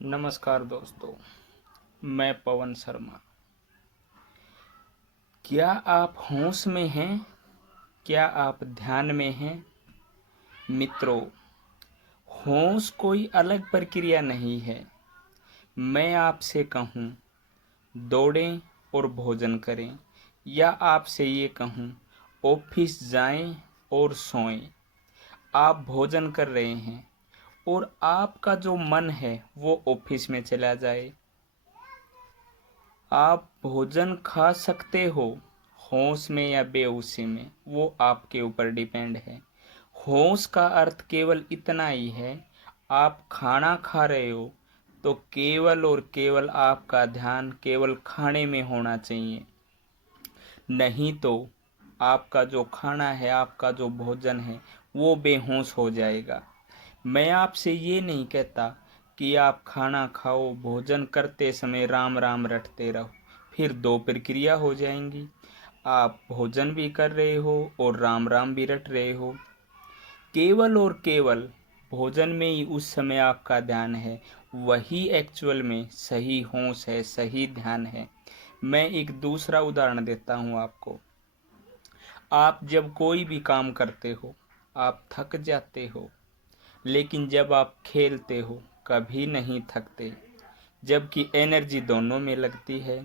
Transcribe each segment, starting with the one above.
नमस्कार दोस्तों, मैं पवन शर्मा। क्या आप होश में हैं? क्या आप ध्यान में हैं? मित्रों, होश कोई अलग प्रक्रिया नहीं है। मैं आपसे कहूँ, दौड़ें और भोजन करें, या आपसे ये कहूँ, ऑफिस जाएं और सोएं। आप भोजन कर रहे हैं और आपका जो मन है वो ऑफिस में चला जाए। आप भोजन खा सकते हो, होश में या बेहोशी में, वो आपके ऊपर डिपेंड है। होश का अर्थ केवल इतना ही है, आप खाना खा रहे हो तो केवल और केवल आपका ध्यान केवल खाने में होना चाहिए। नहीं तो आपका जो खाना है, आपका जो भोजन है, वो बेहोश हो जाएगा। मैं आपसे ये नहीं कहता कि आप खाना खाओ, भोजन करते समय राम राम रटते रहो, फिर दो प्रक्रिया हो जाएंगी। आप भोजन भी कर रहे हो और राम राम भी रट रहे हो। केवल और केवल भोजन में ही उस समय आपका ध्यान है, वही एक्चुअल में सही होश है, सही ध्यान है। मैं एक दूसरा उदाहरण देता हूँ आपको। आप जब कोई भी काम करते हो, आप थक जाते हो, लेकिन जब आप खेलते हो कभी नहीं थकते, जबकि एनर्जी दोनों में लगती है।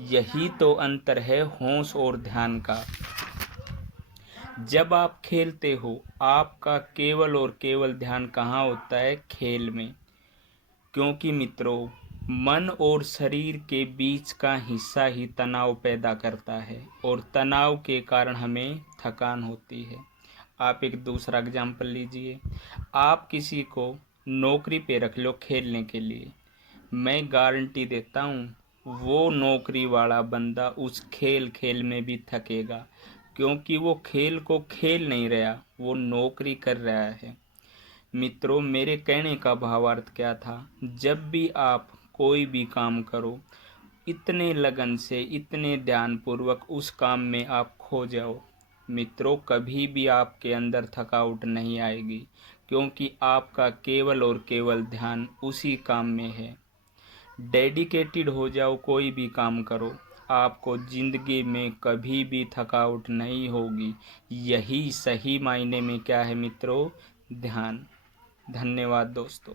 यही तो अंतर है होश और ध्यान का। जब आप खेलते हो, आपका केवल और केवल ध्यान कहाँ होता है? खेल में। क्योंकि मित्रों, मन और शरीर के बीच का हिस्सा ही तनाव पैदा करता है और तनाव के कारण हमें थकान होती है। आप एक दूसरा एग्जाम्पल लीजिए। आप किसी को नौकरी पे रख लो खेलने के लिए, मैं गारंटी देता हूँ वो नौकरी वाला बंदा उस खेल खेल में भी थकेगा, क्योंकि वो खेल को खेल नहीं रहा, वो नौकरी कर रहा है। मित्रों, मेरे कहने का भावार्थ क्या था? जब भी आप कोई भी काम करो, इतने लगन से, इतने ध्यानपूर्वक उस काम में आप खो जाओ, मित्रों, कभी भी आपके अंदर थकावट नहीं आएगी, क्योंकि आपका केवल और केवल ध्यान उसी काम में है। डेडिकेटेड हो जाओ, कोई भी काम करो, आपको ज़िंदगी में कभी भी थकावट नहीं होगी। यही सही मायने में क्या है मित्रों? ध्यान। धन्यवाद दोस्तों।